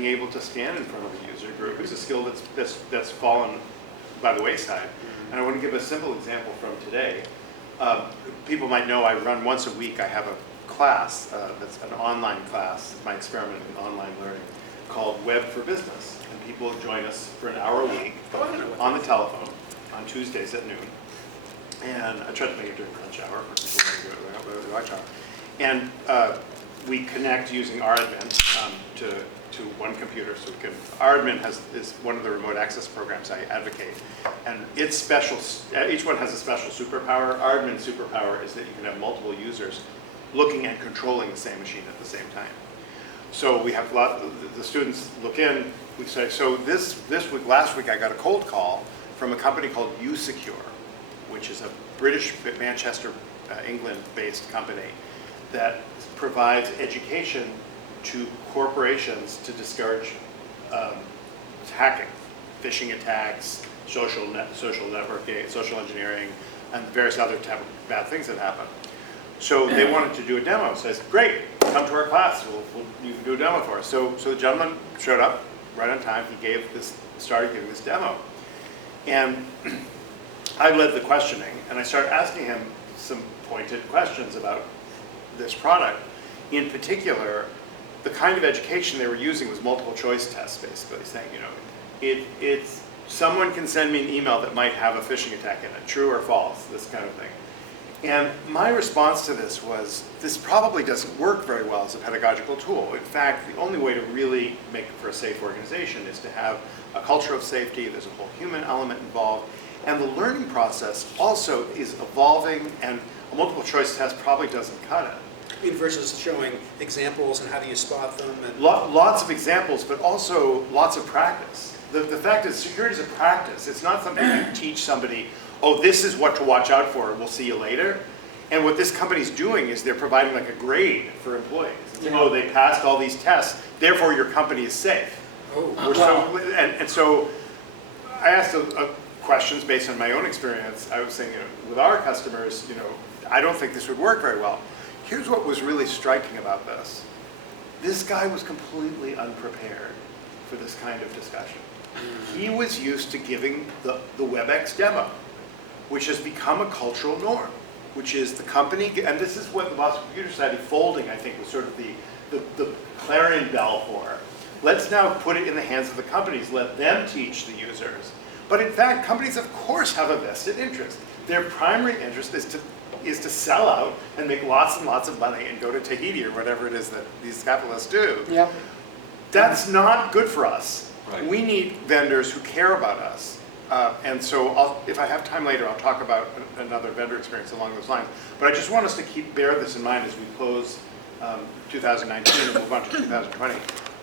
being able to stand in front of a user group is a skill that's fallen by the wayside. And I want to give a simple example from today. People might know I run once a week. I have a class that's an online class, my experiment in online learning, called Web for Business. And people join us for an hour a week on the telephone on Tuesdays at noon. And I try to make it during crunch hour for people who do it lunch hour. And we connect using RAdmin to one computer. So we can, RAdmin is one of the remote access programs I advocate. And it's special, each one has a special superpower. RAdmin's superpower is that you can have multiple users looking and controlling the same machine at the same time. So we have the students look in, we say, so this week, last week I got a cold call from a company called Secure, which is a British, Manchester, England-based company that provides education to corporations to discourage hacking, phishing attacks, social networking, social engineering, and various other type of bad things that happen. So they wanted to do a demo. So I said, great, come to our class. You can do a demo for us. So the gentleman showed up right on time. He started giving this demo. And I led the questioning, and I started asking him some pointed questions about this product. In particular, the kind of education they were using was multiple choice tests, basically, saying, it's someone can send me an email that might have a phishing attack in it, true or false, this kind of thing. And my response to this was, this probably doesn't work very well as a pedagogical tool. In fact, the only way to really make it for a safe organization is to have a culture of safety. There's a whole human element involved. And the learning process also is evolving, and a multiple choice test probably doesn't cut it. I mean, versus showing examples and how do you spot them? And Lots of examples, but also lots of practice. The fact is, security is a practice. It's not something you teach somebody, oh, this is what to watch out for, we'll see you later. And what this company's doing is they're providing like a grade for employees. Yeah. Oh, they passed all these tests, therefore your company is safe. Oh. And so I asked questions based on my own experience. I was saying, with our customers, I don't think this would work very well. Here's what was really striking about this. This guy was completely unprepared for this kind of discussion. He was used to giving the WebEx demo, which has become a cultural norm, which is the company, and this is what the Boston Computer Society folding, I think, was sort of the clarion bell for. Let's now put it in the hands of the companies, let them teach the users. But in fact, companies of course have a vested interest. Their primary interest is to sell out and make lots and lots of money and go to Tahiti or whatever it is that these capitalists do. Yep. That's not good for us. Right. We need vendors who care about us. And so if I have time later, I'll talk about another vendor experience along those lines. But I just want us to bear this in mind as we close 2019 and move on to 2020.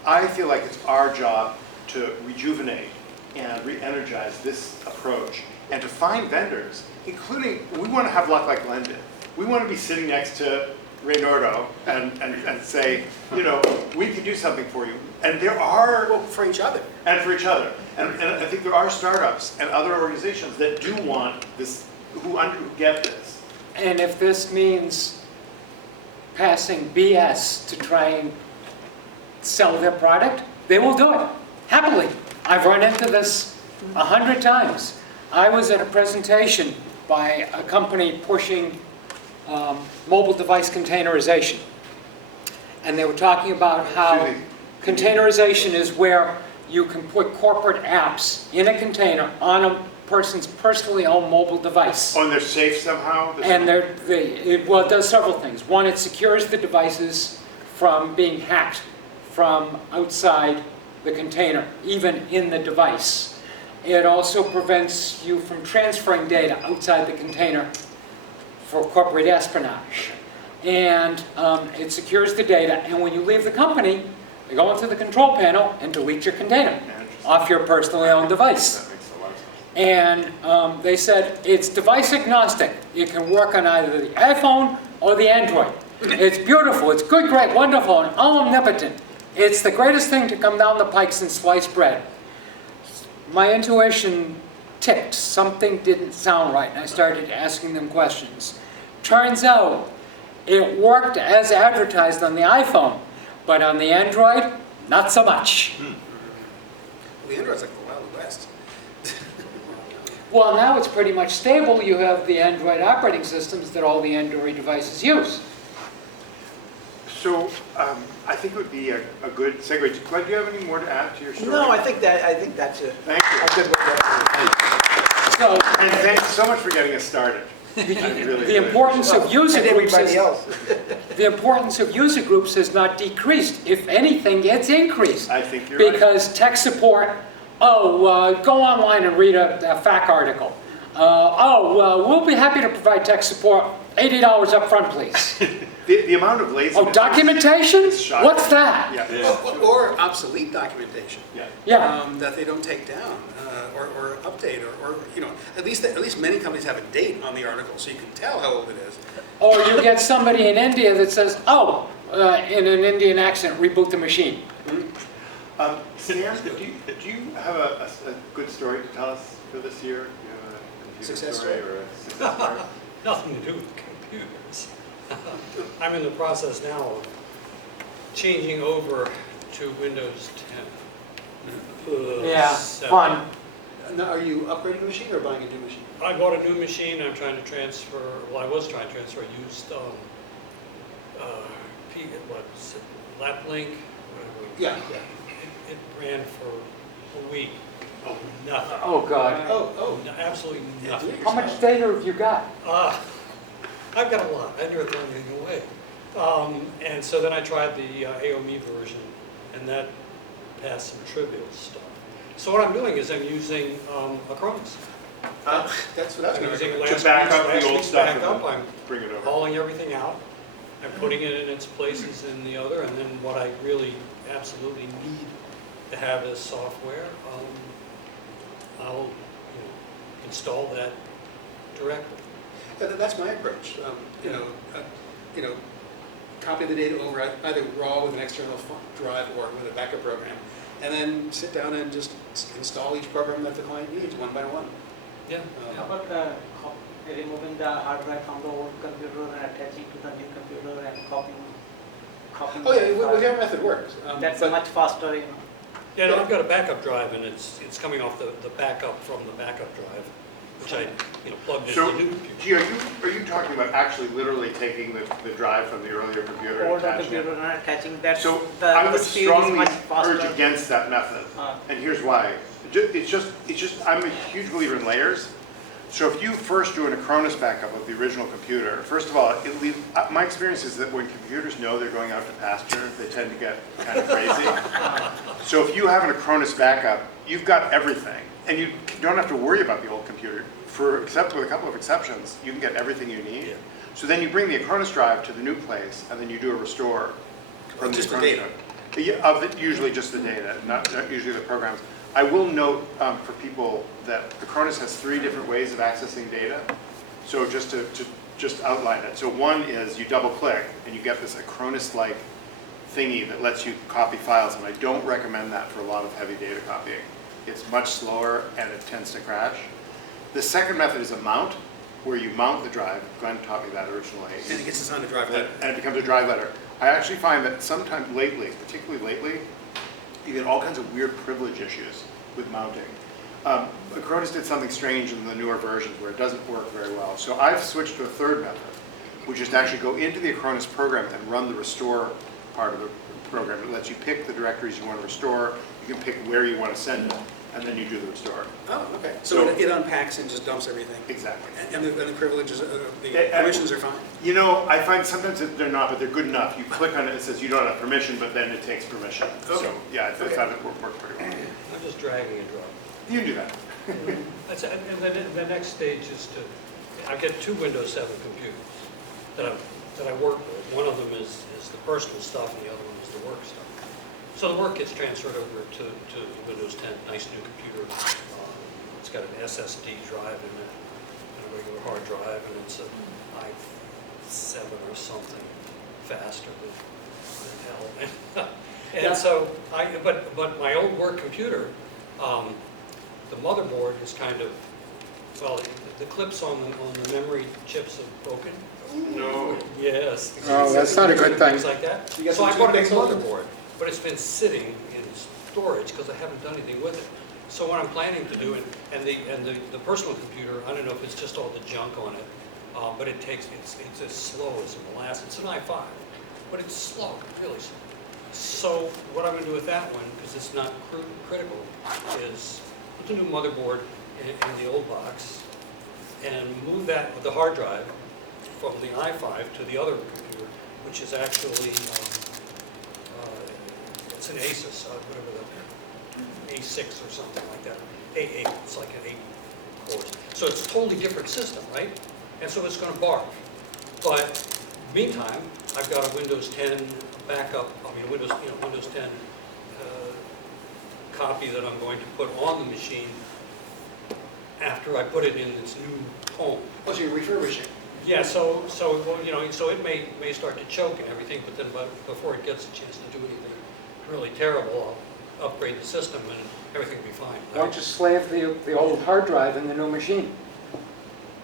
I feel like it's our job to rejuvenate and re-energize this approach and to find vendors, including, we want to have luck like Len did. We want to be sitting next to Reynardo and say, we can do something for you. And there are... Well, for each other. And for each other. And I think there are startups and other organizations that do want this, who get this. And if this means passing BS to try and sell their product, they will do it, happily. I've run into this 100 times. I was at a presentation by a company pushing mobile device containerization. And they were talking about how containerization is where you can put corporate apps in a container on a person's personally owned mobile device. Oh, and they're safe somehow? And it does several things. One, it secures the devices from being hacked from outside the container, even in the device. It also prevents you from transferring data outside the container for corporate espionage. And it secures the data, and when you leave the company, you go into the control panel and delete your container off your personally owned device. That makes a lot of sense. And they said it's device agnostic. It can work on either the iPhone or the Android. It's beautiful, it's good, great, wonderful, and omnipotent. It's the greatest thing to come down the pike since sliced bread. My intuition ticked. Something didn't sound right, and I started asking them questions. Turns out, it worked as advertised on the iPhone, but on the Android, not so much. The Android's like the Wild West. Well, now it's pretty much stable. You have the Android operating systems that all the Android devices use. So I think it would be a good segue. Glenn, do you have any more to add to your story? No, I think that's a Thank you. good way to. So And thanks so much for getting us started. the importance of user And groups everybody is, else. the importance of user groups has not decreased. If anything, it's increased. I think you're right. Because tech support, go online and read a FAQ article. We'll be happy to provide tech support, $80 up front, please. The amount of laziness. Oh, documentation? is shocking. What's that? Yeah. Or obsolete documentation. Yeah. Yeah. That they don't take down or update or at least many companies have a date on the article so you can tell how old it is. Or you get somebody in India that says, in an Indian accent, reboot the machine. Sam, do you have a good story to tell us for this year? Do you have a computer Success story story? or a success story? Nothing to do with computers. I'm in the process now of changing over to Windows 10. Yeah, So fun. Now, are you upgrading the machine or buying a new machine? I bought a new machine. I'm trying to transfer. Well, I was trying to transfer a used Laplink. Yeah. It ran for a week. Oh, nothing. Oh, God. Oh. Absolutely nothing. How much data have you got? I've got a lot. I never throw anything away. And so then I tried the AOME version, and that passed some trivial stuff. So what I'm doing is I'm using Acronis. That's what I was I'm going using to last To back up week's the old stuff and backup. then I'm bring it over. hauling everything out. I'm putting it in its places in the other, and then what I really absolutely need to have is software. I'll install that directly. That's my approach. Copy the data over either raw with an external drive or with a backup program, and then sit down and just install each program that the client needs one by one. Yeah. How about removing the hard drive from the old computer and attaching to the new computer and copying? Oh yeah, whichever method works. That's but- much faster, Yeah, no, I've got a backup drive, and it's coming off the backup from the backup drive, which I plugged into So, the new computer. Gee, are you talking about actually literally taking the drive from the earlier computer and Older attaching computer it? and attaching that. So the I would speed is strongly much urge faster. against that method, and here's why. It's just I'm a huge believer in layers. So if you first do an Acronis backup of the original computer, first of all, my experience is that when computers know they're going out to pasture, they tend to get kind of crazy. So if you have an Acronis backup, you've got everything, and you don't have to worry about the old computer. Except with a couple of exceptions, you can get everything you need. Yeah. So then you bring the Acronis drive to the new place, and then you do a restore from Just the Acronis data. drive. Usually just the data, not usually the programs. I will note for people that Acronis has 3 different ways of accessing data. So just to just outline it. So one is you double click and you get this Acronis-like thingy that lets you copy files, and I don't recommend that for a lot of heavy data copying. It's much slower and it tends to crash. The second method is a mount, where you mount the drive. Glenn taught me that originally. And it gets us on the drive letter. And it becomes a drive letter. I actually find that sometimes lately, particularly lately, you get all kinds of weird privilege issues with mounting. Acronis did something strange in the newer versions where it doesn't work very well. So I've switched to a third method, which is to actually go into the Acronis program and run the restore part of the program. It lets you pick the directories you want to restore. You can pick where you want to send it, and then you do the restore. Oh, okay. So it unpacks and just dumps everything. Exactly. And the privileges, the And- permissions are fine. You know, I find sometimes that they're not, but they're good enough. You click on it, it says you don't have permission, but then it takes permission. Okay. So, yeah, I Okay. thought it worked pretty well. I'm just dragging and dropping. You can do that. And then the next stage is I get 2 Windows 7 computers that I work with. One of them is the personal stuff, and the other one is the work stuff. So the work gets transferred over to Windows 10, nice new computer. It's got an SSD drive in it, and a regular hard drive, and it's a i7 or something faster than hell. And so but my old work computer, the motherboard is kind of, well, the clips on the memory chips have broken. No. Yes. Oh, that's not a good thing. Things like that. You got So I some bought a new toothpicks on it? motherboard. but it's been sitting in storage because I haven't done anything with it. So what I'm planning to do, and the personal computer, I don't know if it's just all the junk on it, but it's as slow as molasses. It's an i5, but it's slow, really slow. So what I'm going to do with that one, because it's not critical, is put the new motherboard in the old box and move that with the hard drive from the i5 to the other computer, which is actually, it's an Asus, whatever the A6 or something like that. A8, it's like an 8 cores. So it's a totally different system, right? And so it's going to bark. But meantime, I've got a Windows 10 backup, Windows 10 copy that I'm going to put on the machine after I put it in its new home. Oh, so you're refurbishing? Yeah, so it may start to choke and everything, but then before it gets a chance to do anything really terrible, I'll upgrade the system and everything will be fine. Why don't you slave the old hard drive in the new machine?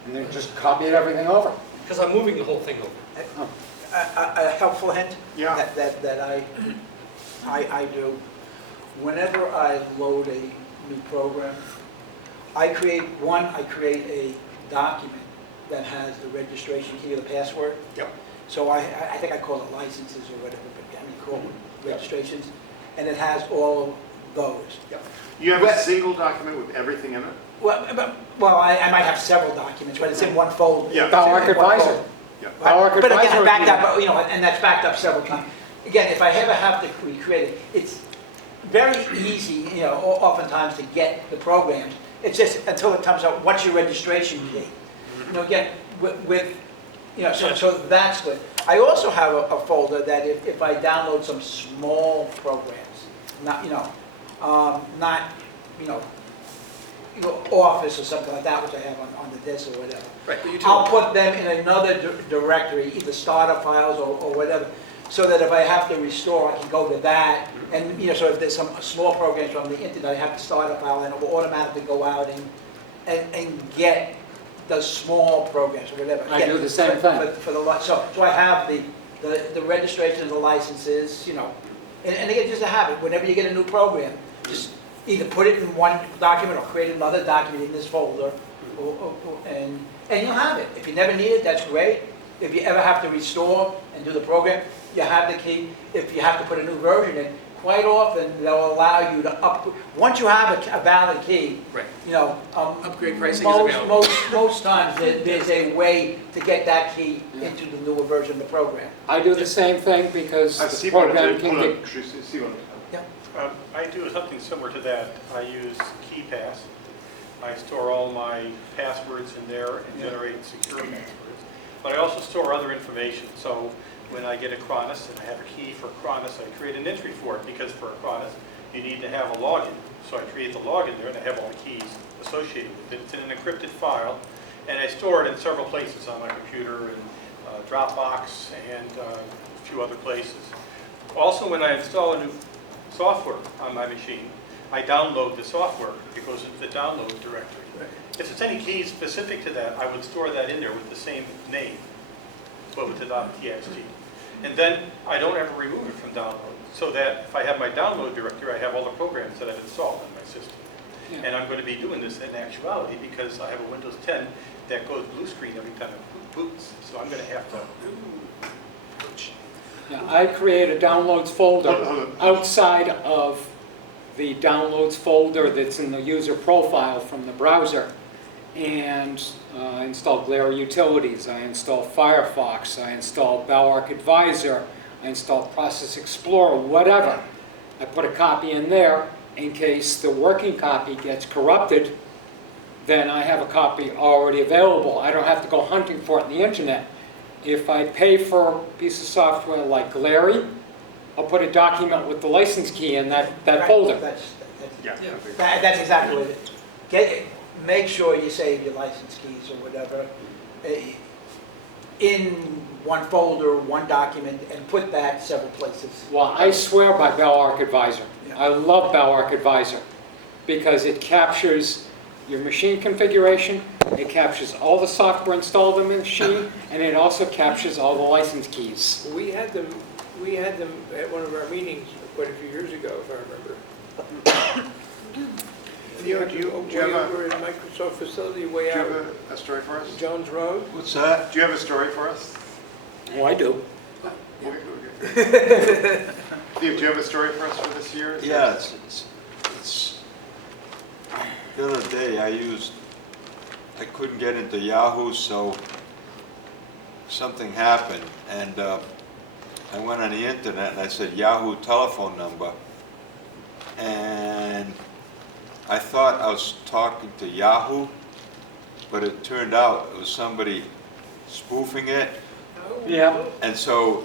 And then just copy everything over. Because I'm moving the whole thing over. Oh. A helpful hint Yeah. that I do. Whenever I load a new program, I create a document that has the registration key or the password. Yep. So I think I call it licenses or whatever, but I mean, call it registrations. And it has all of those. Yep. You have a single document with everything in it? Well, I might have several documents, but it's in one folder. Yeah. Bauer Advisor. Yeah. Bauer But again, Advisor I backed would be- up, and that's backed up several times. Again, if I ever have to recreate it, it's very easy, oftentimes to get the programs. It's just until it comes out, what's your registration key? Again, so that's good. I also have a folder that if I download some small programs, not, Office or something like that, which I have on the disk or whatever. Right, but you I'll put them in another directory, either starter files or whatever, so that if I have to restore, I can go to that. And, so if there's some small programs from the internet, I have to start a file and it will automatically go out and get the small programs or whatever. I do the same thing. For the, so I have the registration of the licenses, and again, just a habit, whenever you get a new program, just either put it in one document or create another document in this folder, and you'll have it. If you never need it, that's great. If you ever have to restore and do the program, you have the key. If you have to put a new version in, quite often they'll allow you to once you have a valid key, Right. upgrade pricing is available. Most times there's a way to get that key into the newer version of the program. I do the same thing because I the see one. program can get... See one. I do something similar to that. I use KeyPass. I store all my passwords in there and generate secure passwords. But I also store other information. So when I get Acronis and I have a key for Acronis, I create an entry for it because for Acronis you need to have a login. So I create the login there and I have all the keys associated with it. It's in an encrypted file and I store it in several places on my computer and Dropbox and a few other places. Also, when I install a new software on my machine, I download the software. It goes into the download directory. If there's any keys specific to that, I would store that in there with the same name, but with the .txt. And then I don't ever remove it from download, so that if I have my download directory, I have all the programs that I've installed in my system. Yeah. And I'm going to be doing this in actuality because I have a Windows 10 that goes blue screen every time it boots. So I'm going to have to... Yeah, I create a downloads folder Hold on. outside of the downloads folder that's in the user profile from the browser, and install Glare Utilities, I install Firefox, I install Bauer Advisor, I install Process Explorer, whatever. I put a copy in there in case the working copy gets corrupted, then I have a copy already available. I don't have to go hunting for it on the internet. If I pay for a piece of software like Glare, I'll put a document with the license key in that folder. That's exactly what it is. Make sure you save your license keys or whatever in one folder, one document, and put that several places. Well, I swear by Bauer Advisor. Yeah. I love Bauer Advisor because it captures your machine configuration, it captures all the software installed in the machine, and it also captures all the license keys. We had them at one of our meetings quite a few years ago, if I remember. Theo, do you Way have over in Microsoft facility, way do you out have a story for us? Jones Road. What's that? Do you have a story for us? Oh, I do. Theo, do you have a story for us for this year? Yeah, the other day I couldn't get into Yahoo, so something happened, and I went on the internet and I said Yahoo telephone number, and I thought I was talking to Yahoo, but it turned out it was somebody spoofing it, Yeah. and so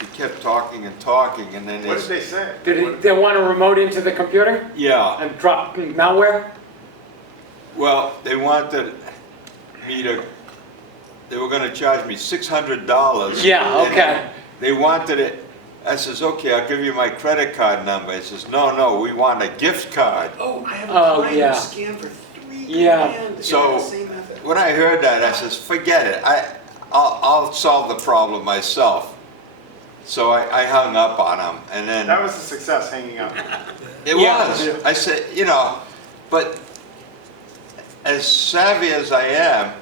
he kept talking and talking, and then What did they say? Did they want a remote into the computer yeah. and drop malware? Well, they wanted me to, they were gonna charge me $600. Yeah, and okay. They wanted it, I says, okay, I'll give you my credit card number. He says, no, we want a gift card. Oh, I have a Oh, client yeah. who scammed for $3 Yeah. grand. So- the same method. When I heard that, I says, forget it, I'll solve the problem myself. So I hung up on him, and then. That was a success, hanging up. It Yeah. was. I said, but as savvy as I am,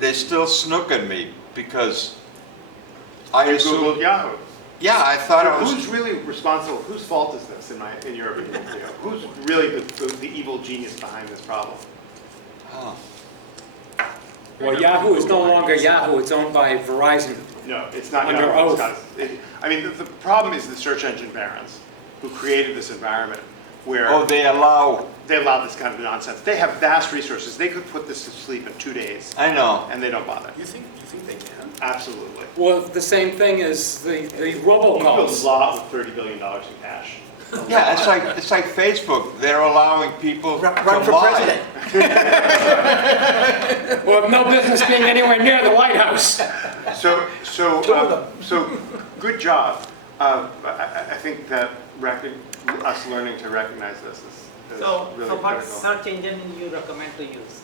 they still snookered me because I You assumed. Googled Yahoo. Yeah, I thought I was. Who's really responsible? Whose fault is this, in your opinion, Theo? Who's really the evil genius behind this problem? Oh, Well, Yahoo is no longer Yahoo, it's owned by Verizon. No, it's not Under Yahoo. oath. I mean, the problem is the search engine barons who created this environment where oh, they allow. they allow this kind of nonsense. They have vast resources. They could put this to sleep in 2 days, I know. and they don't bother. You think they can? Absolutely. Well, the same thing as the You build a robocalls. lot with $30 billion in cash. Yeah, it's like Facebook. They're allowing people Run to for lie. president. Well, no business being anywhere near the White House. So, Two of them. so good job. I think that us learning to recognize this is So really what critical. search engine you recommend to use?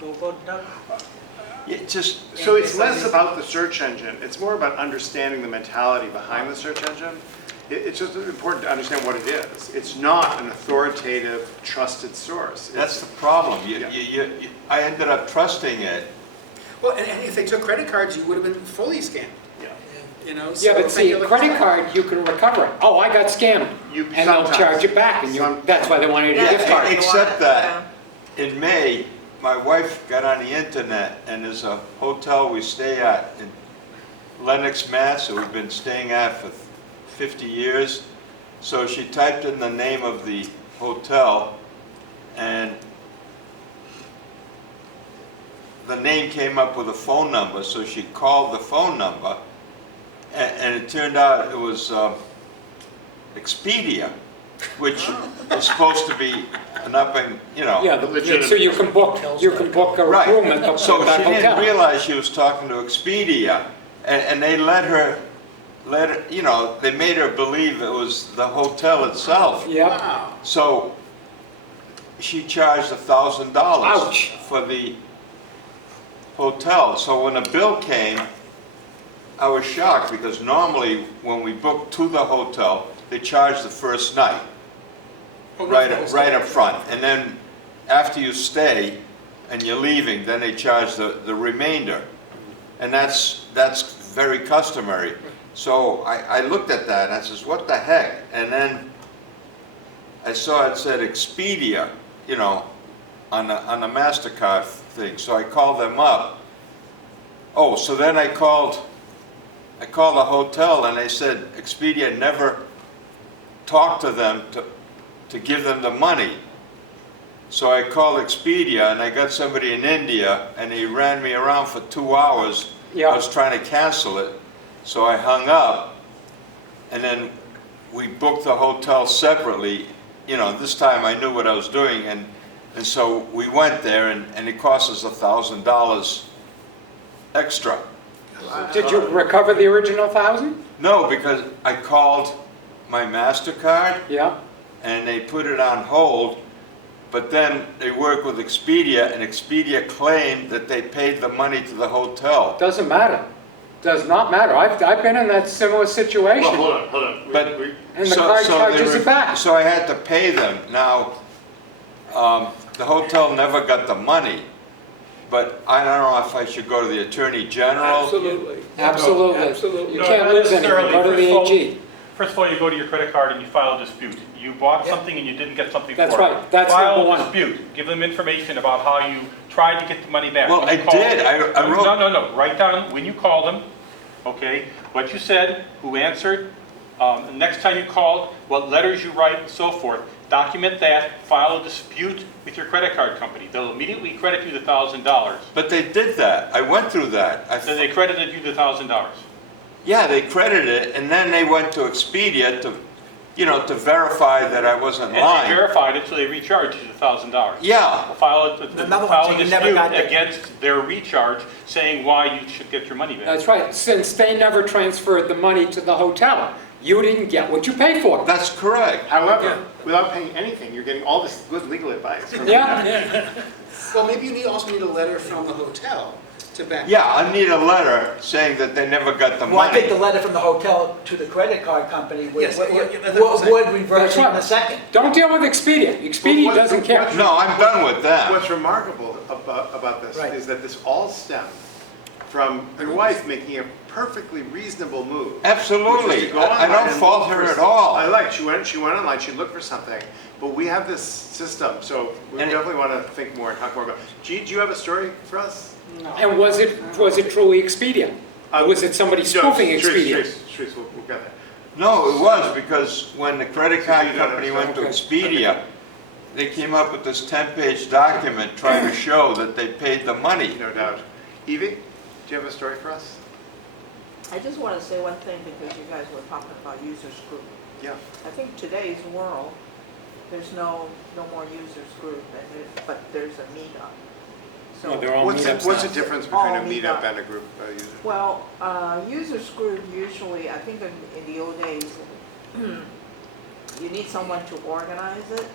BNUG? Yeah, just So it's less about the search engine. It's more about understanding the mentality behind the search engine. It's just important to understand what it is. It's not an authoritative, trusted source. that's the problem. Yeah. I ended up trusting it. Well, and if they took credit cards, you would have been fully scammed, Yeah. Yeah, so but see, a thank you, credit like- card, you can recover it. Oh, I got scammed. You And they'll sometimes- charge it back, and that's why they wanted a Yeah, gift card. except that in May, my wife got on the internet, and there's a hotel we stay at in Lenox, Mass, that we've been staying at for 50 years. So she typed in the name of the hotel, and the name came up with a phone number, so she called the phone number, and it turned out it was Expedia, which is supposed to be an up and, Yeah, so you can book a Right. room at the So that she didn't hotel. realize she was talking to Expedia, and they let her, they made her believe it was the hotel itself. Yep, Wow. So she charged $1,000 Ouch. for the hotel. So when the bill came, I was shocked because normally when we book to the hotel, they charge the first night. Oh, Right, no, right up front, and then after you stay and you're leaving, then they charge the remainder. And that's very customary. So I looked at that and I says, what the heck? And then I saw it said Expedia, on the MasterCard thing, so I called them up. Oh, so then I called the hotel and they said Expedia never talked to them to give them the money. So I called Expedia and I got somebody in India and he ran me around for 2 hours. Yeah. I was trying to cancel it. So I hung up and then we booked the hotel separately. This time I knew what I was doing and so we went there and it cost us $1,000 extra. Did you recover the original 1,000? No, because I called my MasterCard Yeah, and they put it on hold, but then they worked with Expedia, and Expedia claimed that they paid the money to the hotel. doesn't matter. Does not matter. I've been in that similar situation. Well, hold on. But- And the card charges it back. So I had to pay them. Now, the hotel never got the money, but I don't know if I should go to the Attorney General. Absolutely. Absolutely. Absolutely. You No, can't not lose anything. necessarily. Go to the AG. First of all, you go to your credit card and you file a dispute. You bought Yeah. something and you didn't get something for it. That's right. That's File number a one. dispute. Give them information about how you tried to get the money back. Well, When I you called- did. I wrote- No. Write down when you call them, okay, what you said, who answered, the next time you called, what letters you write, and so forth. Document that, file a dispute with your credit card company. They'll immediately credit you the $1,000. But they did that. I went through that. Then they credited you the $1,000. Yeah, they credited it, and then they went to Expedia to verify that I wasn't And they lying. verified it, so they recharged you the $1,000. Yeah, File Another one a saying you never got dispute that. against their recharge, saying why you should get your money back. That's right. Since they never transferred the money to the hotel, you didn't get what you paid for. that's correct. However, without paying anything, you're getting all this good legal advice. from- Yeah? Well, maybe you also need a letter from the hotel to back. Yeah, I need a letter saying that they never got the Well, I think the money. letter from the hotel to the credit card company would Yes, that's what I'm saying. would reverse That's it in right. a second. Don't deal with Expedia. Expedia Well, doesn't care. No, I'm done with that. What's remarkable about this Right. is that this all stemmed from your wife making a perfectly reasonable move. which was Absolutely. to go I online don't and fault look her for at all. I like, she went online, she looked for something, but we have this system, so we And it- definitely want to think more and talk more about. G, do you have a story for us? And was it truly Expedia? Or was it somebody spoofing Expedia? Trace, we'll get that. No, it was, because when the credit card company went to Okay. Expedia, they came up with this 10-page document trying to show that they paid the money. No doubt. Evie, do you have a story for us? I just want to say one thing because you guys were talking about users group. Yeah. I think today's world, there's no more users group, but there's a meetup. No, So, they're all What's meetups the now. difference between a All meetup meetup. and a group user? well, users group usually, I think in the old days, you need someone to organize it.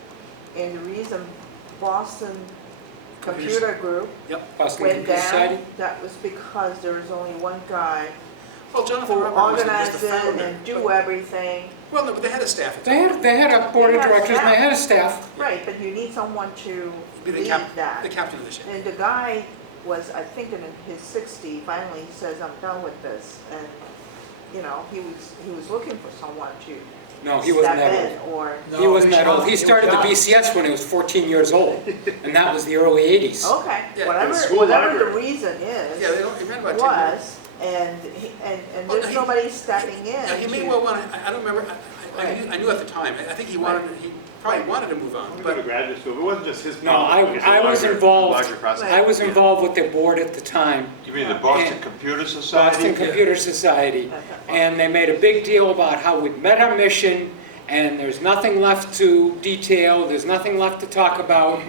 And the reason Boston Computer Group Yep. Boston went Computer Society? down, that was because there was only one guy Well, Jonathan who Robert was the organized it founder. and do everything. Well, no, but they had a staff. at the They had a board of directors and they had a staff. Right, but you need someone to Be the lead cap- that. The captain of the ship. And the guy was, I think in his 60s, finally he says, I'm done with this. And, you know, he was looking for someone to No, he wasn't step that in old. or, He wasn't that old. He He was started the young. BCS when he was 14 years old. And that was the early 80s. okay, Yeah, whatever, the school whatever the library. reason Yeah, they is, ran about 10 years. was, and Well, there's he- nobody stepping Yeah, he in may to, well want to, I don't remember, I knew at the time, I think he probably wanted to move on, Go to but graduate school, it wasn't just his No, problem. it was a I was larger- involved. larger process. I was involved with the board at the time, You mean the Boston And- Computer Boston Society? Computer Society. And they made a big deal about how we'd met our mission and there's nothing left to detail, there's nothing left to talk about.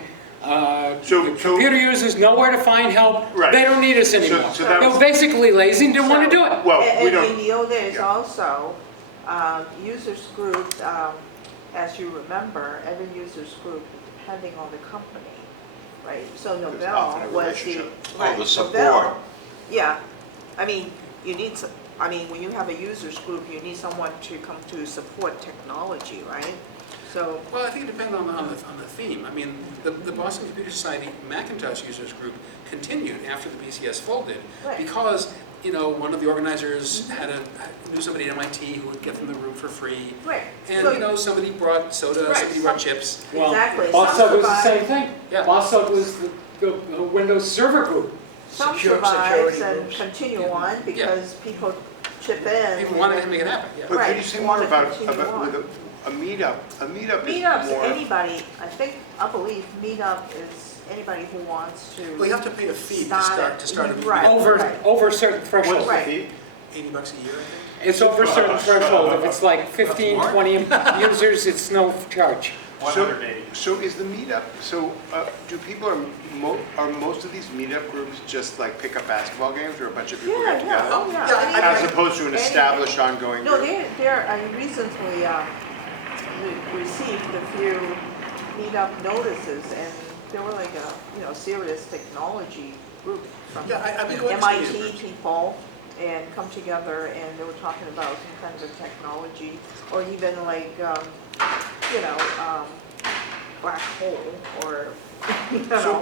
So- The computer users nowhere to find help. Right. They don't need us So- anymore. so that They was- were basically lazy and didn't want to do it. Well, we and in don't, the old days yeah. also, users group, as you remember, every users group, depending on the company, right? So often a Novell was the, relationship. right, the support. Novell, yeah. I mean, when you have a users group, you need someone to come to support technology, right? So, well, I think it depends on the theme. I mean, the Boston Computer Society Macintosh Users Group continued after the BCS folded Right. because, you know, one of the organizers knew somebody at MIT who would get them the room for free. right. And, So- you know, somebody brought soda, Right, somebody brought chips. Well, Exactly. Bossug Some was the survive. same thing. Yeah. Bossug was the Windows Server Group. Some Security survives and groups. continue on because people chip in. People wanted to make it happen, yeah. but could Right, you say you more wanna about, continue on. with a meetup? A meetup is Meetups, more. anybody, I believe Meetup is anybody who wants to. Well, you have to pay a fee to start a meeting. Right. Over a certain What's threshold. the Right. fee? $80 a year, I think. It's over a certain threshold. If it's like 15, More? 20 users, it's no charge. 180. So is the meetup, do people, are most of these meetup groups just like pick up basketball games or a bunch of people Yeah, get yeah, together? oh, yeah. Yeah, As opposed to an established ongoing No, group? I recently received a few Meetup notices and there were serious technology group from Yeah, I've been going to some of these MIT groups. people and come together, and they were talking about some kind of technology, or even like, black hole, or,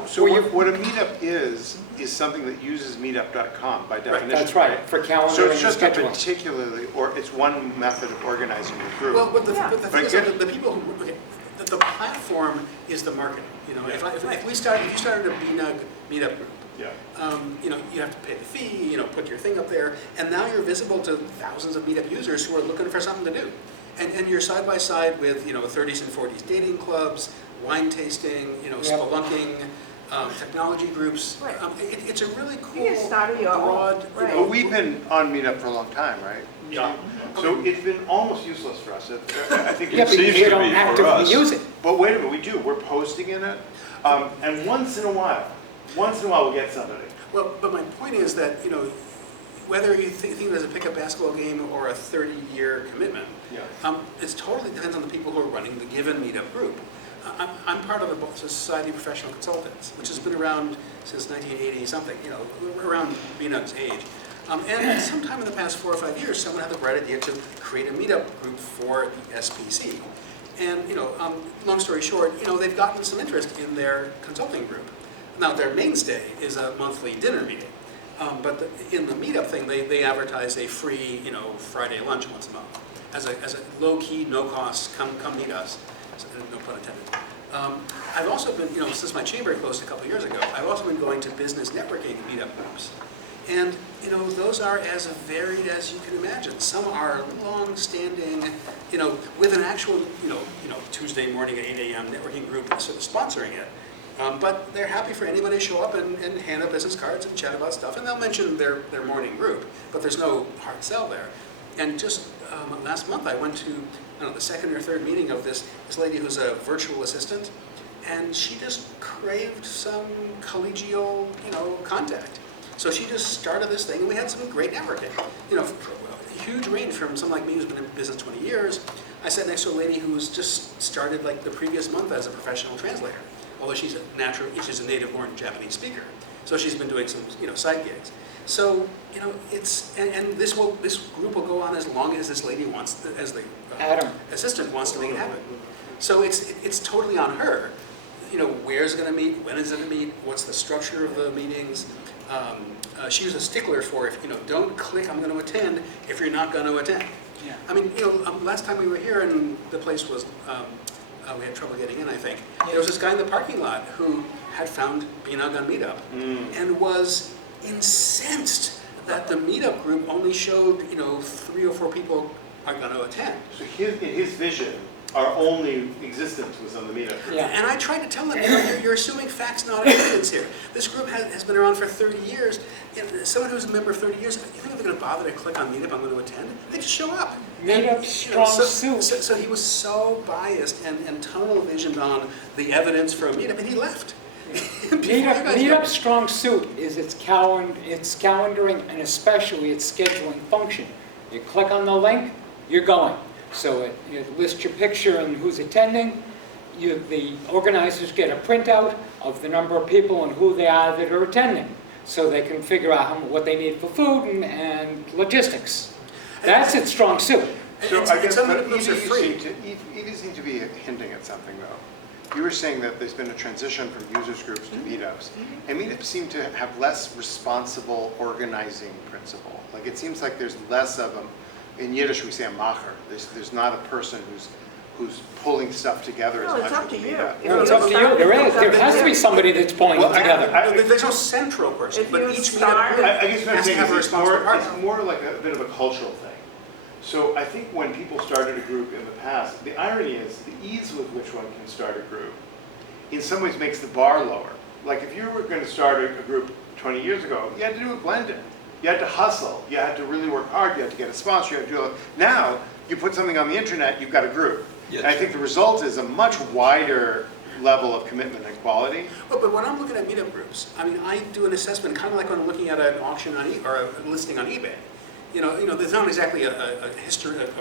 So what a meetup is something that uses meetup.com by definition. That's right, for calendar So and it's just a scheduling. particularly, or it's one method of organizing your group. Well, but the Yeah. thing is, But that the people who, okay, the platform is the marketing. If you started a BNUG meetup group, Yeah. you have to pay the fee, put your thing up there, and now you're visible to thousands of meetup users who are looking for something to do. And you're side by side with, 30s and 40s dating clubs, wine tasting, spelunking, technology groups. Right. It's a really cool, You can start your own, broad, right. But we've been on Meetup for a long time, right? Yeah. So it's been almost useless for us. I think Yeah, it's, but seems you to don't be for actively us. use it. but wait a minute, we do. We're posting in it. And once in a while we'll get somebody. Well, but my point is that, whether you think there's a pickup basketball game or a 30-year commitment, Yeah. it totally depends on the people who are running the given meetup group. I'm part of the Society of Professional Consultants, which has been around since 1980 something, around BNUG's age. And sometime in the past 4 or 5 years, someone had the bright idea to create a meetup group for the SPC. And, long story short, they've gotten some interest in their consulting group. Now, their mainstay is a monthly dinner meeting. But in the meetup thing, they advertise a free, Friday lunch once a month as a low-key, no-cost, come meet us. So, no pun intended. I've also been, since my chamber closed a couple of years ago, I've also been going to business networking meetup groups. And, those are as varied as you can imagine. Some are long-standing, with an actual, Tuesday morning at 8 a.m. networking group that's sort of sponsoring it. But they're happy for anybody to show up and hand out business cards and chat about stuff. And they'll mention their morning group, but there's no hard sell there. And just last month I went to, the second or third meeting of this lady who's a virtual assistant. And she just craved some collegial, contact. So she just started this thing, and we had some great networking. A huge range from someone like me who's been in business 20 years. I sat next to a lady who's just started like the previous month as a professional translator. Although she's a native-born Japanese speaker, so she's been doing some, side gigs. So, it's and this group will go on as long as this lady wants, as the Adam. assistant wants to make it happen. So it's totally on her. Where's it going to meet? When is it going to meet? What's the structure of the meetings? She was a stickler for don't click I'm going to attend if you're not going to attend. Yeah. I mean, last time we were here and the place was. We had trouble getting in, I think. There was this guy in the parking lot who had found BNUG on Meetup and was incensed that the Meetup group only showed, 3 or 4 people are going to attend. So in his vision, our only existence was on the Meetup. Yeah. And I tried to tell them, you're assuming facts, not evidence here. This group has been around for 30 years. Someone who's a member of 30 years, you think they're going to bother to click on Meetup I'm going to attend? They just show up. Meetup strong suit. So he was so biased and tunnel visioned on the evidence for a Meetup, and he left. Meetup strong suit is its calendaring and especially its scheduling function. You click on the link, you're going. So it lists your picture and who's attending. The organizers get a printout of the number of people and who they are that are attending, so they can figure out what they need for food and logistics. That's its strong suit. So And I guess, some but of the groups are free. Evie seemed to be hinting at something though. You were saying that there's been a transition from users groups to meetups. And meetups seem to have less responsible organizing principle. Like it seems like there's less of them. In Yiddish we say a macher. There's not a person who's pulling stuff together No, as it's much up as to a you. meetup. No, it's up to you. There has to be somebody that's pulling it together. There's no central person, If but you each start- Meetup group I guess what I'm has to saying have a is responsible partner. it's more like a bit of a cultural thing. So I think when people started a group in the past, the irony is the ease with which one can start a group in some ways makes the bar lower. Like if you were going to start a group 20 years ago, you had to do it blended. You had to hustle. You had to really work hard. You had to get a sponsor. You had to do it. Now, you put something on the internet, you've got a group. Yes. And I think the result is a much wider level of commitment and quality. But when I'm looking at Meetup groups, I mean, I do an assessment kind of like when I'm looking at an auction on or a listing on eBay. There's not exactly a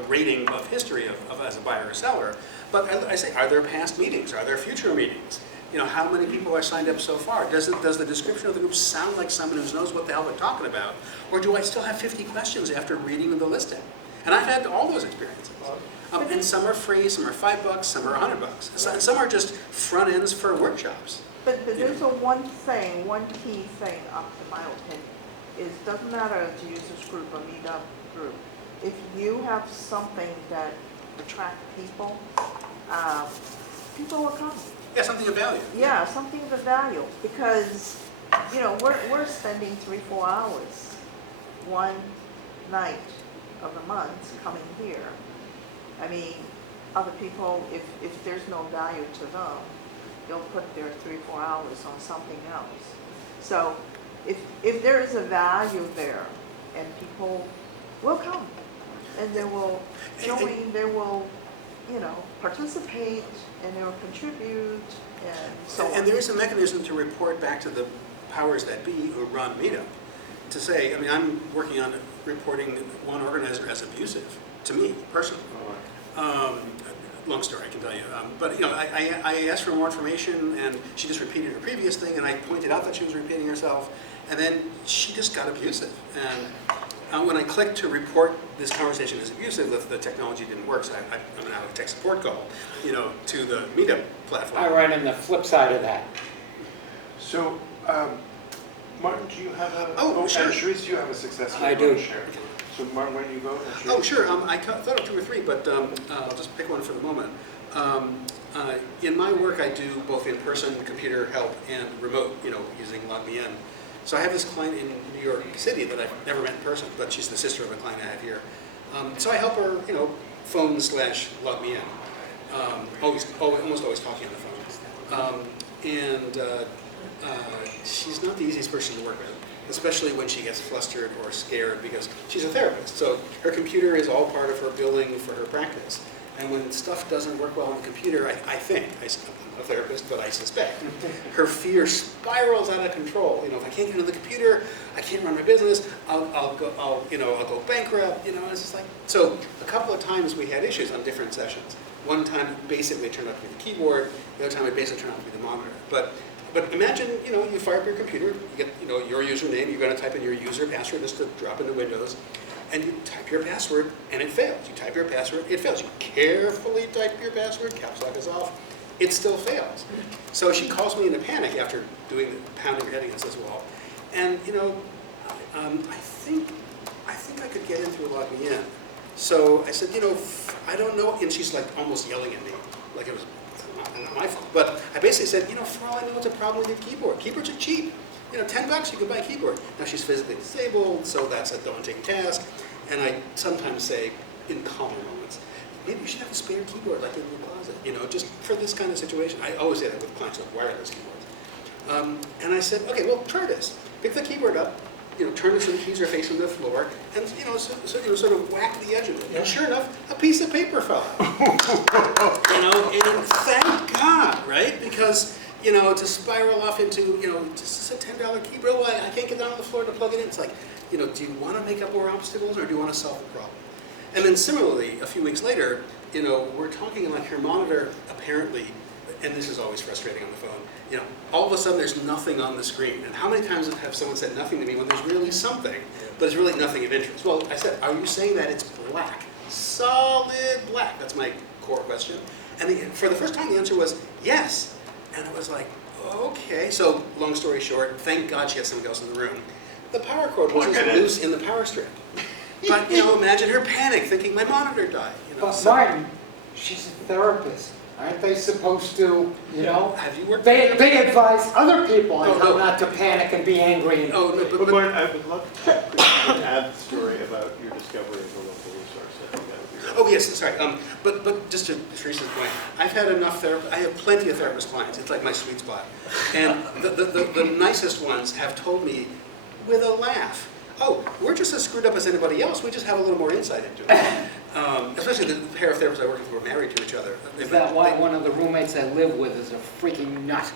rating of history of as a buyer or seller, but I say, are there past meetings? Are there future meetings? You know, how many people are signed up so far? Does the description of the group sound like someone who knows what the hell they're talking about? Or do I still have 50 questions after reading the listing? And I've had all those experiences. And some are free, some are $5, some are $100. And some are just front ends for workshops. But there's a one key thing, up to my opinion, is doesn't matter if it's a users group or meetup group. If you have something that attracts people, people will come. Yeah, something of value. Yeah, something of value, because, you know, we're spending 3-4 hours one night of the month coming here. I mean, other people, if there's no value to them, they'll put their 3-4 hours on something else. So if there is a value there, and people will come, and they will join, they will, you know, participate, and they will contribute, and so on. And there is a mechanism to report back to the powers that be who run Meetup to say, I mean, I'm working on reporting one organizer as abusive to me personally. Long story, I can tell you. But you know, I asked for more information, and she just repeated her previous thing, and I pointed out that she was repeating herself, and then she just got abusive. And when I clicked to report this conversation as abusive, the technology didn't work, so I'm going to have a tech support call, you know, to the Meetup platform. I run in the flip side of that. So, Martin, do you have a, Sure. and Sharice, do you have a success story I you want do. to share? So Martin, why don't you go? And Sharice? Oh, sure. I thought of 2 or 3, but I'll just pick one for the moment. In my work, I do both in-person computer help and remote, you know, using LogMeIn. So I have this client in New York City that I've never met in person, but she's the sister of a client I have here. So I help her, you know, phone/LogMeIn. Almost always talking on the phone. She's not the easiest person to work with, especially when she gets flustered or scared, because she's a therapist. So her computer is all part of her billing for her practice. And when stuff doesn't work well on the computer, I'm not a therapist, but I suspect, her fear spirals out of control. You know, if I can't get on the computer, I can't run my business, I'll go bankrupt, you know, it's just like, so a couple of times we had issues on different sessions. One time basically it turned out to be the keyboard, the other time it basically turned out to be the monitor. But imagine, you know, you fire up your computer, you get, you know, your username, you're going to type in your user password just to drop into Windows, and you type your password, and it fails. You type your password, it fails. You carefully type your password, caps lock is off, it still fails. So she calls me in a panic after doing the pounding her head against this wall. And, you know, I think I could get in through LogMeIn. So I said, you know, I don't know, and she's like almost yelling at me, like it was not my fault. But I basically said, you know, for all I know, it's a problem with your keyboard. Keyboards are cheap. You know, $10 you can buy a keyboard. Now she's physically disabled, so that's a daunting task. And I sometimes say, in calmer moments, maybe you should have a spare keyboard like in your closet, you know, just for this kind of situation. I always say that with clients with wireless keyboards. And I said, okay, well, try this. Pick the keyboard up, you know, turn it so the keys are facing the floor, and, you know, sort of whack the edge of it. And sure enough, a piece of paper fell out. You know, and thank God, right? Because, you know, to spiral off into, you know, this is a $10 keyboard, well, I can't get down on the floor to plug it in. It's like, you know, do you want to make up more obstacles, or do you want to solve the problem? And then similarly, a few weeks later, you know, we're talking like her monitor apparently, and this is always frustrating on the phone, you know, all of a sudden there's nothing on the screen. And how many times have someone said nothing to me when there's really something, but it's really nothing of interest? Well, I said, are you saying that it's black? Solid black. That's my core question. And for the first time, the answer was yes. And I was like, okay. So long story short, thank God she had somebody else in the room. The power cord wasn't loose in the power strip. But, you know, imagine her panic, thinking my monitor died. You know, But Martin, she's a therapist. Aren't they supposed to, you know? Have you worked They with her? advise other people on No, how no. not to panic and be angry. And Oh, no, But Martin, I would love to add the story about your discovery of a local resource. I think that would be really Oh, yes, sorry. But just to Teresa's point, I've had enough therapists, I have plenty of therapist clients. It's like my sweet spot. And the nicest ones have told me with a laugh, oh, we're just as screwed up as anybody else. We just have a little more insight into it. Especially the pair of therapists I work with who are married to each other. is that why one of the roommates I live with is a freaking nut?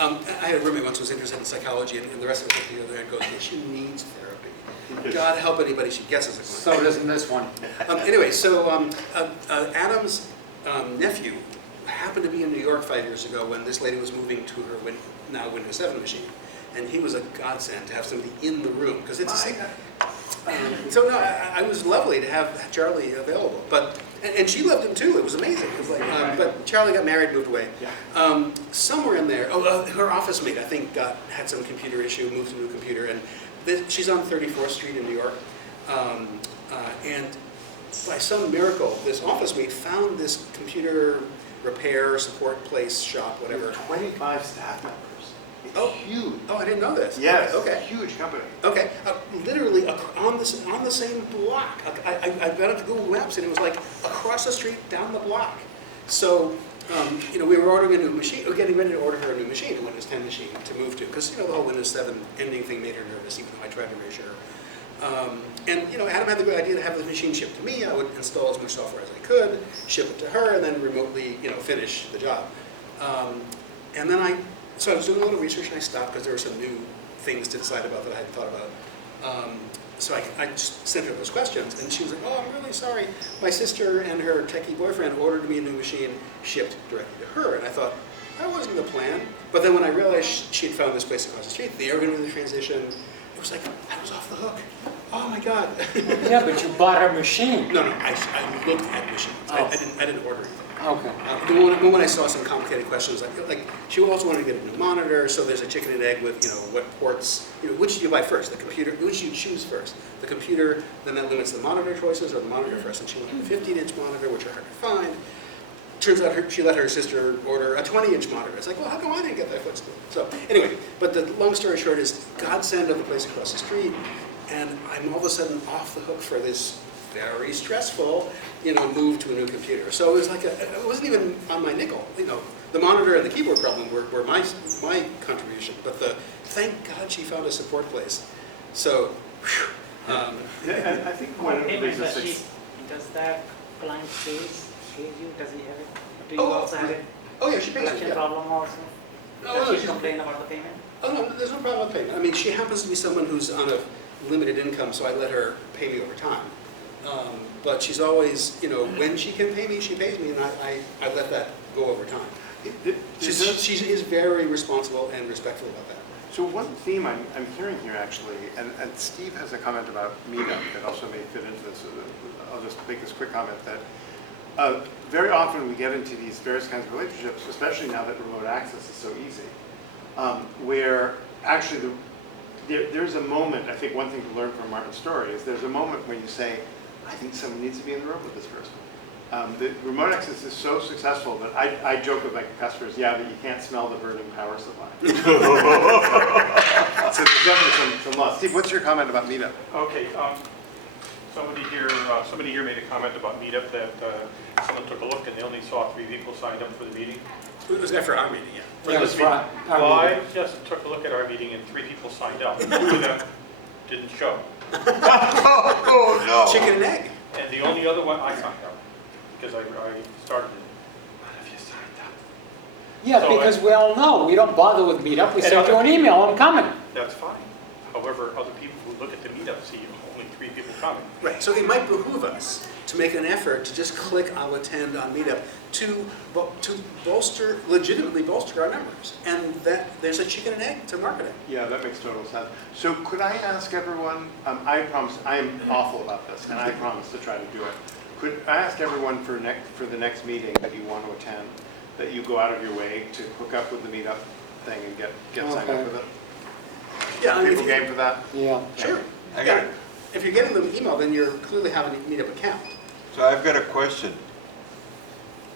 I had a roommate once who was interested in psychology, and the rest of us at the other end goes, yeah, she needs therapy. God help anybody she gets as a client. So doesn't this one. Anyway, so Adam's nephew happened to be in New York 5 years ago when this lady was moving to her now Windows 7 machine. And he was a godsend to have somebody in the room, because it's the same. So no, I was lovely to have Charlie available, and she loved him too. It was amazing. It was like, but Charlie got married, moved away. Somewhere in there, her office mate I think had some computer issue, moved to a new computer, and she's on 34th Street in New York, and by some miracle, this office mate found this computer repair support place, shop, whatever. 25 staff members. It's huge. Oh, I didn't know this. Yes, Okay. huge company. Okay, literally on the same block. I got into Google Maps and it was like across the street, down the block. So, we were ordering a new machine, getting ready to order her a new machine, a Windows 10 machine to move to, because the whole Windows 7 ending thing made her nervous, even though I tried to reassure her. Adam had the good idea to have the machine shipped to me. I would install as much software as I could, ship it to her, and then remotely, finish the job. So I was doing a little research and I stopped because there were some new things to decide about that I hadn't thought about. So I just sent her those questions and she was like, oh, I'm really sorry. My sister and her techie boyfriend ordered me a new machine shipped directly to her. And I thought, that wasn't the plan. But then when I realized she had found this place across the street, they were going to do the transition. It was like, I was off the hook. Oh my God. Yeah, but you bought her machine. No, I looked at machines. Oh. I didn't order anything. Okay. When I saw some complicated questions, like she also wanted to get a new monitor, so there's a chicken and egg with, what ports, which do you buy first, the computer, which do you choose first? The computer, then that limits the monitor choices, or the monitor first, and she wanted a 15-inch monitor, which are hard to find. Turns out she let her sister order a 20-inch monitor. It's like, well, how come I didn't get that footstool? So anyway, but the long story short is godsend of the place across the street, and I'm all of a sudden off the hook for this very stressful, move to a new computer. So it was like it wasn't even on my nickel. The monitor and the keyboard problem were my contribution. But thank God she found a support place. So, And I think one of the Payment, reasons does that client pays you? Does he have it? Do you Oh, also have it? oh yeah, she pays Collection it. Yeah. problem also? No, Does she she's- complain about the payment? Oh no, there's no problem with payment. I mean, she happens to be someone who's on a limited income, so I let her pay me over time. But she's always, when she can pay me, she pays me, and I let that go over time. She is very responsible and respectful about that. So one theme I'm hearing here actually, and Steve has a comment about Meetup that also may fit into this. I'll just make this quick comment that very often we get into these various kinds of relationships, especially now that remote access is so easy, where actually there's a moment, I think one thing to learn from Martin's story is there's a moment when you say, I think someone needs to be in the room with this person. The remote access is so successful that I joke with my customers, but you can't smell the burning power supply. So there's definitely some loss. Steve, what's your comment about Meetup? Okay, somebody here made a comment about Meetup that someone took a look and they only saw 3 people signed up for the meeting. It was for our meeting, yeah. For Yeah, this it's meeting. right. Well, I just took a look at our meeting and 3 people signed up. 2 of them didn't show. Oh, no. Chicken and egg. And the only other one, I signed up because I started it. But if you signed up, Yeah, So, because we all know, we don't bother with Meetup, we And send you an email, I'm coming. that's fine. However, other people who look at the meetup see only 3 people coming. Right, so it might behoove us to make an effort to just click I'll attend on Meetup to legitimately bolster our numbers. And that there's a chicken and egg to marketing. Yeah, that makes total sense. So could I ask everyone, I promise, I am awful about this, and I promise to try to do it. Could I ask everyone for the next meeting that you want to attend, that you go out of your way to hook up with the Meetup thing and get signed Okay. up with it? Yeah, I mean, People game for that? Yeah. Sure. I got it. If you're getting the email, then you're clearly having a Meetup account. So I've got a question.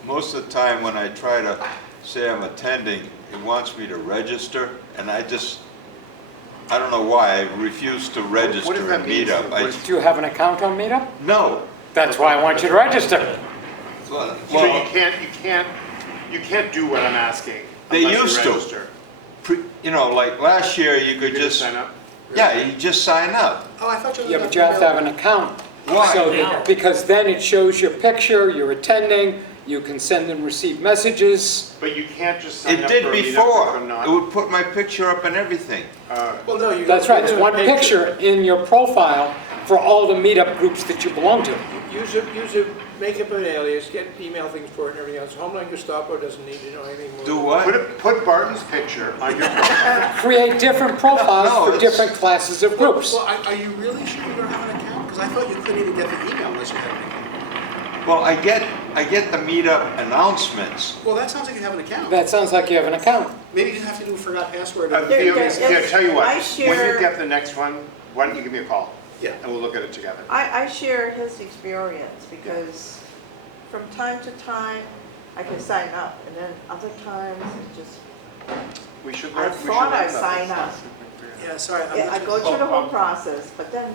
Most of the time when I try to say I'm attending, it wants me to register, and I don't know why, I refuse to register does that in mean, Meetup. Steve? Do you have an account on Meetup? No. That's why I want you to register. Well, So you can't do what I'm asking They unless used you to. register. like last year, you could You just just, sign up? yeah, you just sign up. Oh, I thought you were. Yeah, but you have to have an account. Why? So that- because then it shows your picture, you're attending, you can send and receive messages. But you can't just sign It up did for a Meetup before. if I'm not. It would put my picture up and everything. Well, no, you. That's right, it's one picture in your profile, for all the meetup groups that you belong to. Use a, make up an alias, get email things for it and everything else. Homeland Gestapo doesn't need to know anything more. Do what? Put Barton's picture on your, Create different profiles No, for it's- different classes of groups. Well, are you really sure you don't have an account? Because I thought you couldn't even get the email unless you had an account. Well, I get the meetup announcements. Well, that sounds like you have an account. That sounds like you have an account. Maybe you just have to do a forgot password. Theo, tell you what, I when share- you get the next one, why don't you give me a call? Yeah. And we'll look at it together. I share his experience because from time to time, I can sign up, and then other times, it's just, We should I learn. we should thought learn I about signed this. up. Yeah, sorry. I go through the whole process, but then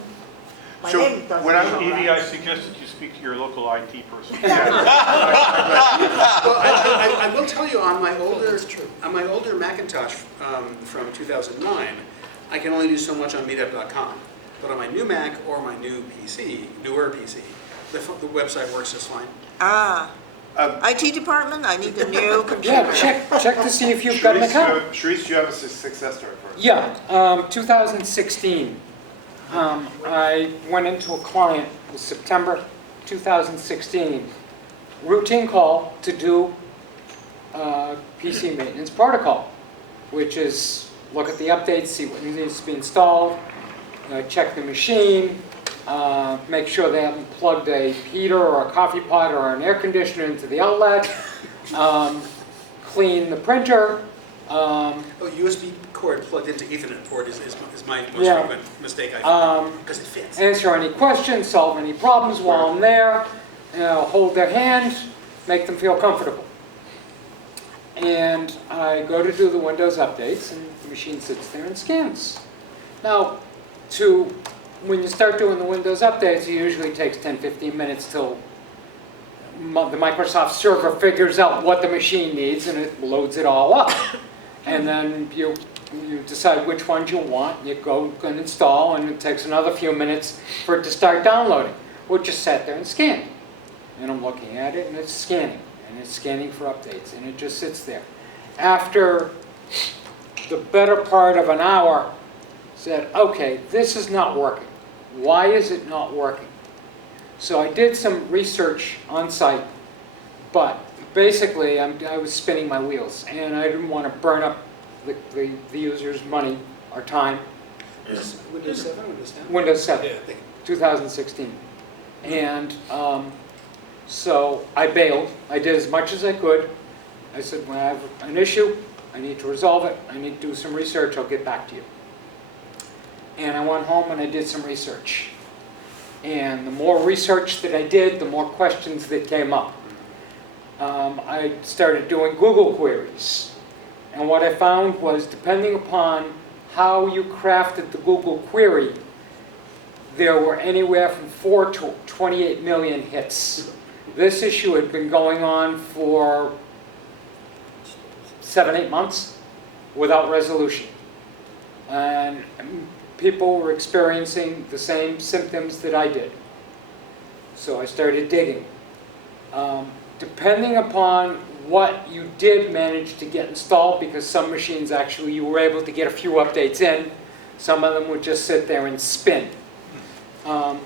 my So, name doesn't when I'm- show Evie, I up. suggest that you speak to your local IT person. Well, I will tell you, on my older Macintosh from 2009, I can only do so much on Meetup.com. But on my new Mac or my new PC, newer PC, the website works just fine. IT department, I need a new computer. Yeah, check to see if you've got an account. Sharice, do you have a success story for us? Yeah, 2016, I went into a client, it was September 2016, routine call to do PC maintenance protocol, which is look at the updates, see what needs to be installed, check the machine, make sure they haven't plugged a heater or a coffee pot or an air conditioner into the outlet, clean the printer. Oh, USB cord plugged into Ethernet port is my most Yeah. frequent mistake I find, because it fits. Answer any questions, solve any problems while I'm there, hold their hand, make them feel comfortable. And I go to do the Windows updates, and the machine sits there and scans. Now, when you start doing the Windows updates, it usually takes 10-15 minutes till the Microsoft server figures out what the machine needs, and it loads it all up. And then you decide which ones you want, you go and install, and it takes another few minutes for it to start downloading. We'll just sat there and scan. And I'm looking at it, and it's scanning for updates, and it just sits there. After the better part of an hour, said, okay, this is not working. Why is it not working? So I did some research on site, but basically I was spinning my wheels, and I didn't want to burn up the user's money or time. Windows 7, Windows 10? Windows 7, Yeah, thank you. 2016. And so I bailed. I did as much as I could. I said, when I have an issue, I need to resolve it. I need to do some research. I'll get back to you. And I went home and I did some research. And the more research that I did, the more questions that came up. I started doing Google queries. And what I found was, depending upon how you crafted the Google query, there were anywhere from 4 to 28 million hits. This issue had been going on for 7-8 months without resolution. And people were experiencing the same symptoms that I did. So I started digging. Depending upon what you did manage to get installed, because some machines actually you were able to get a few updates in, some of them would just sit there and spin. And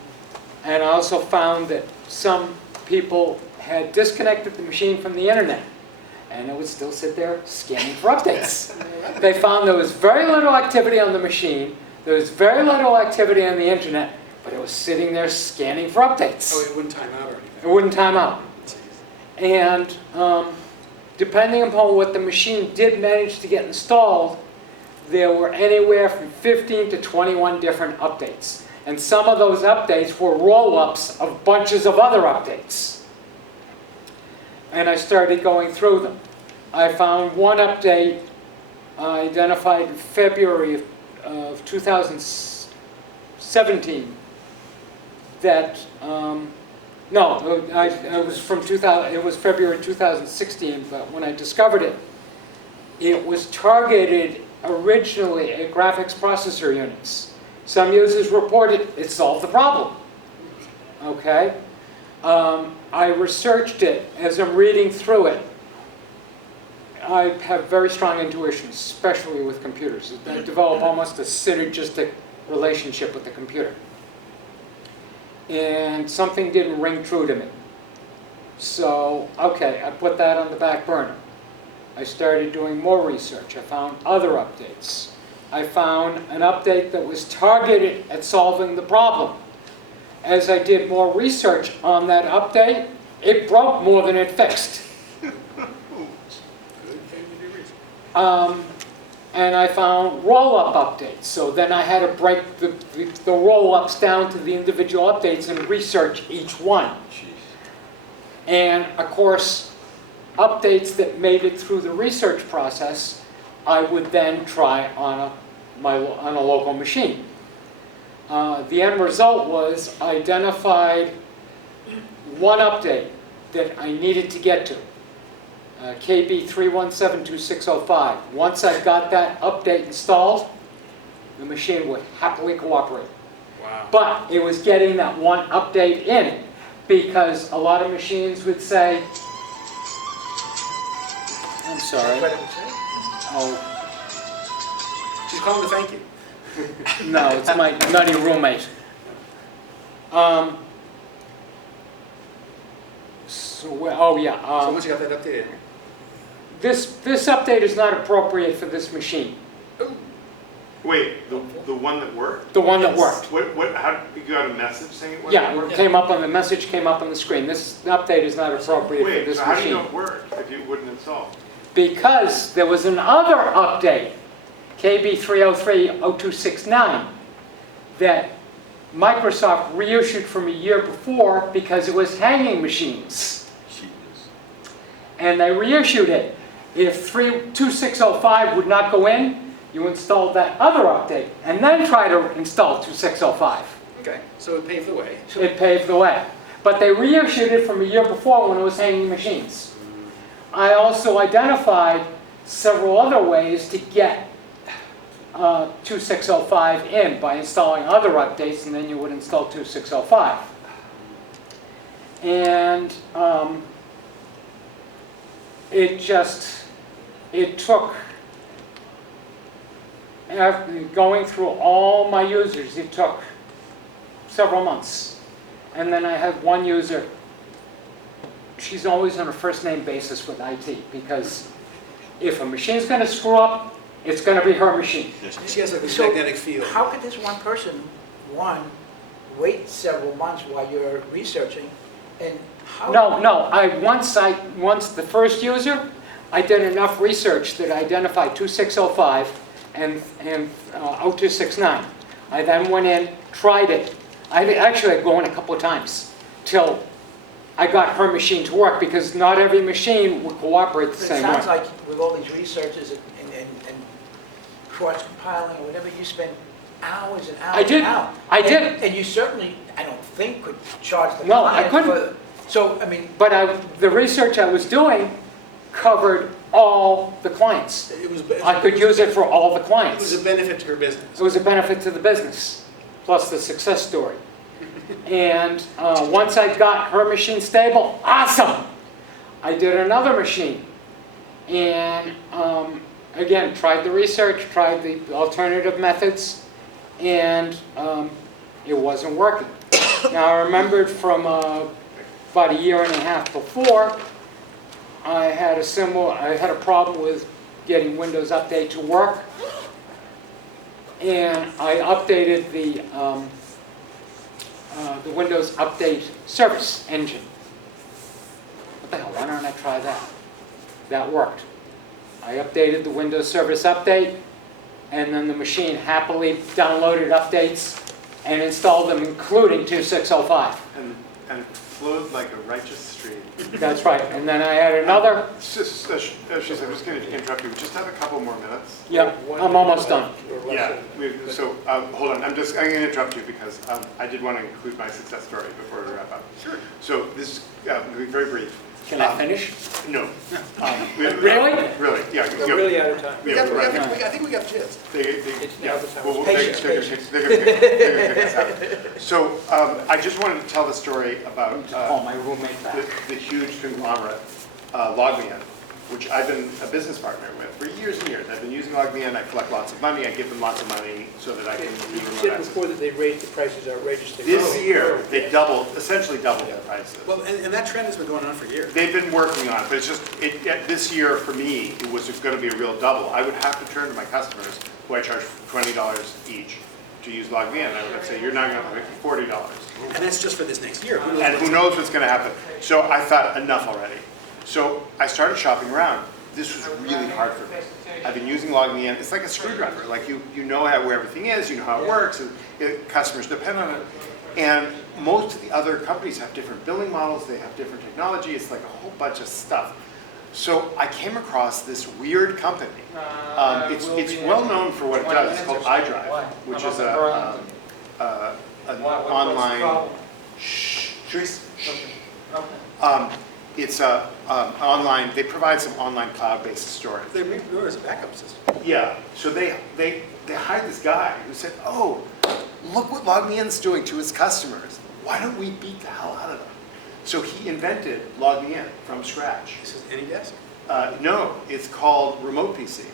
I also found that some people had disconnected the machine from the internet, and it would still sit there scanning for updates. They found there was very little activity on the machine, there was very little activity on the internet, but it was sitting there scanning for updates. Oh, it wouldn't time out or anything? It wouldn't time out. And depending upon what the machine did manage to get installed, there were anywhere from 15 to 21 different updates. And some of those updates were roll-ups of bunches of other updates. And I started going through them. I found one update identified in February of 2017 that, it was from 2000, it was February 2016, but when I discovered it, it was targeted originally at graphics processor units. Some users reported it solved the problem. Okay? I researched it as I'm reading through it. I have very strong intuition, especially with computers. I develop almost a synergistic relationship with the computer. and something didn't ring true to me. So, okay, I put that on the back burner. I started doing more research. I found other updates. I found an update that was targeted at solving the problem. As I did more research on that update, it broke more than it fixed. And I found roll-up updates. So then I had to break the roll-ups down to the individual updates and research each one. And of course, updates that made it through the research process, I would then try on a local machine. The end result was I identified one update that I needed to get to. KB 3172605. Once I got that update installed, the machine would happily cooperate. Wow. But it was getting that one update in, because a lot of machines would say, I'm sorry. Oh, She's calling to thank you. no, it's my nutty roommate. Oh yeah. So once you got that updated, This update is not appropriate for this machine. Wait, the one that worked? The one that worked. How, you got a message saying it worked? Yeah, it came up on the message came up on the screen. This update is not appropriate for Wait, this so how do you machine. know it worked if you wouldn't install? Because there was another update, KB 3030269, that Microsoft reissued from a year before because it was hanging machines. And they reissued it. If 2605 would not go in, you installed that other update and then try to install 2605. okay, so it paved the way. It paved the way. But they reissued it from a year before when it was hanging machines. I also identified several other ways to get 2605 in by installing other updates, and then you would install 2605. And it took, after going through all my users, it took several months. And then I had one user, she's always on a first name basis with IT, because if a machine's going to screw up, it's going to be her machine. She has like this So, magnetic field. How could this one person, wait several months while you're researching, and how? No, once the first user, I did enough research that I identified 2605 and 0269. I then went in, tried it. I'd go in a couple of times till I got her machine to work, because not every machine would cooperate the But it same way. sounds like with all these researches and cross-compiling or whatever, you spend hours and hours I did. and hours. I did. And you certainly, I don't think, could charge the No, I client couldn't. So, I mean, But the research I was doing covered all the clients. I could use it for all the It was clients. a benefit to her business. It was a benefit to the business, plus the success story. And once I got her machine stable, awesome! I did another machine. And again, tried the research, tried the alternative methods, and it wasn't working. Now I remembered from about a year and a half before, I had a problem with getting Windows Update to work, and I updated the Windows Update service engine. What the hell, why don't I try that? That worked. I updated the Windows Service Update, and then the machine happily downloaded updates and installed them, including 2605. And flowed like a righteous stream. That's right. And then I had another. I'm just going to interrupt you. We just have a couple more minutes. Yeah, I'm almost done. Yeah, so hold on, I'm going to interrupt you because I did want to include my success story before we wrap up. Sure. So this is going to be very brief. Can I finish? No. Really? Really, yeah. We're really out of time. Yeah, right. I think we got the gist. It's now the time. Well, Patience, they're gonna pick this up. So I just wanted to tell the story about Call my roommate back. the huge conglomerate, LogMeIn. which I've been a business partner with for years and years. I've been using LogMeIn, I collect lots of money, I give them lots of money so that I can do You remote said access. before that they raised the prices outrageously. This year, they essentially doubled the prices. Well, and that trend has been going on for years. They've been working on it, but it's just, this year for me, it was going to be a real double. I would have to turn to my customers, who I charge $20 each to use LogMeIn. I would say, you're not going to pay me $40. And that's just for this next year. Who knows And what's- who knows what's going to happen. So I thought, enough already. So I started shopping around. This was really hard for me. I've been using LogMeIn. It's like a screwdriver. Like you know where everything is, you know how it works, and customers depend on it. And most of the other companies have different billing models. They have different technology. It's like a whole bunch of stuff. So I came across this weird company. It's well known for what it does. It's called iDrive, which is an online. Shh, Therese. It's online. They provide some online cloud-based storage. They know as a backup system. Yeah. So they hired this guy who said, "Oh, look what LogMeIn's doing to his customers. Why don't we beat the hell out of them?" So he invented LogMeIn from scratch. This is AnyDesk? No, it's called Remote PC.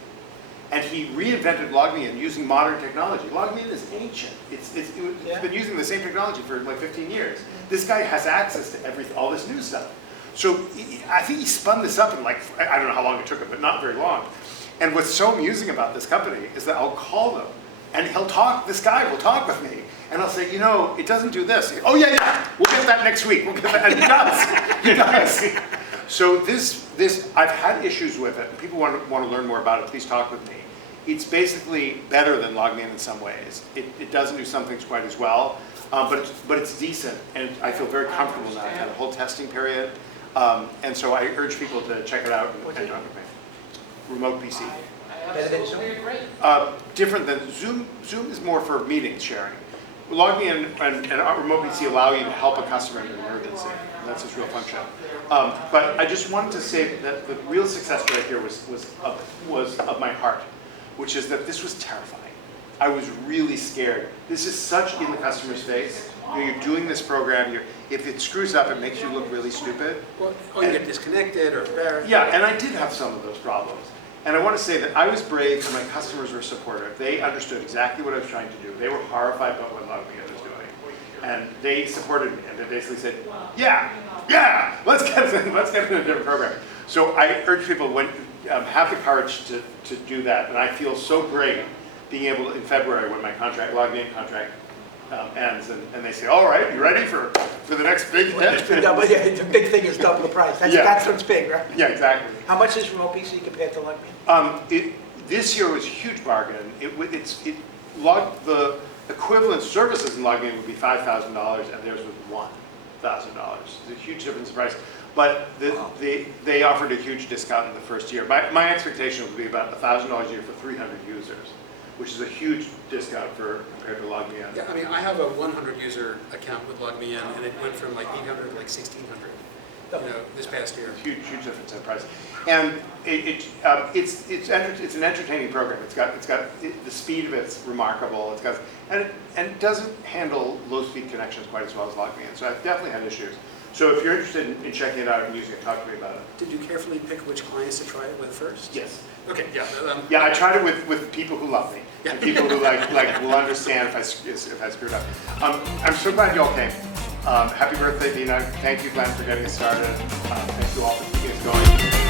And he reinvented LogMeIn using modern technology. LogMeIn is ancient. It's been using the same technology for like 15 years. This guy has access to all this new stuff. So I think he spun this up in like, I don't know how long it took him, but not very long. And what's so amusing about this company is that I'll call them and this guy will talk with me. And I'll say, it doesn't do this. Oh yeah, we'll get that next week. We'll get that. And he does. He does. So this, I've had issues with it. People want to learn more about it, please talk with me. It's basically better than LogMeIn in some ways. It doesn't do some things quite as well, but it's decent. And I feel very comfortable now. I had a whole testing period. And so I urge people to check it out and talk with me. Remote PC. Better than Zoom? Different than Zoom. Zoom is more for meetings sharing. LogMeIn and Remote PC allow you to help a customer in an emergency. And that's its real function. But I just wanted to say that the real success right here was of my heart, which is that this was terrifying. I was really scared. This is such in the customer's face. You're doing this program. If it screws up, it makes you look really stupid. Well, you get disconnected or embarrassed. Yeah, and I did have some of those problems. And I want to say that I was brave and my customers were supportive. They understood exactly what I was trying to do. They were horrified about what LogMeIn was doing. And they supported me and they basically said, yeah, let's get it in a different program. So I urge people, when have the courage to do that. And I feel so great being able to, in February when my LogMeIn contract ends, and they say, all right, you ready for the next big hit? The big thing is double the price. That's what's big, right? Yeah, exactly. How much is Remote PC compared to LogMeIn? This year was a huge bargain. The equivalent services in LogMeIn would be $5,000, and theirs was $1,000. It's a huge difference in price. But they offered a huge discount in the first year. My expectation would be about $1,000 a year for 300 users, which is a huge discount compared to LogMeIn. Yeah, I mean, I have a 100 user account with LogMeIn, and it went from like 800 to like 1,600. This past year. Huge difference in price, and it's an entertaining program. The speed of it's remarkable. And it doesn't handle low speed connections quite as well as LogMeIn. So I've definitely had issues. So if you're interested in checking it out and using it, talk to me about it. Did you carefully pick which clients to try it with first? Yes. Okay. Yeah. Yeah, I tried it with people who love me, and people who will understand if I screwed up. I'm so glad you all came. Happy birthday, BNUG. Thank you, Glenn, for getting us started. Thank you all for keeping us going.